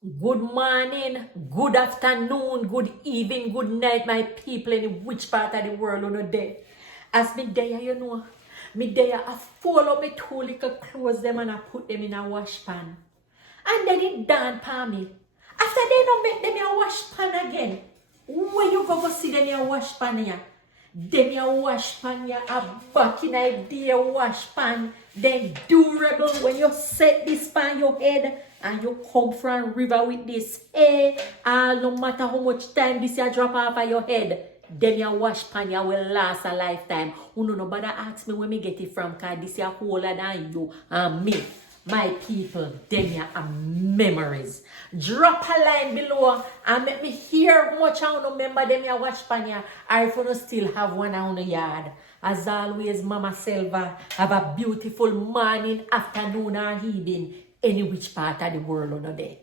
Good morning, good afternoon, good evening, good night, my people in which part of the world you know there. As me there, you know, me there, I fold up my two little clothes them and I put them in a wash pan. And then it dawned upon me. After they don't make them a wash pan again, where you go see them a wash pan here? Them a wash pan here, a back in a dear wash pan, then durable when you set this pan your head and you come from river with this hair, no matter how much time this you drop off of your head, them your wash pan you will last a lifetime. No bother ask me where me get it from, cause this you older than you and me. My people, them here are memories. Drop a line below and make me hear how much I remember them here wash pan here, or if you still have one on the yard. As always, Mama Selva, have a beautiful morning, afternoon, or evening, any which part of the world on the day.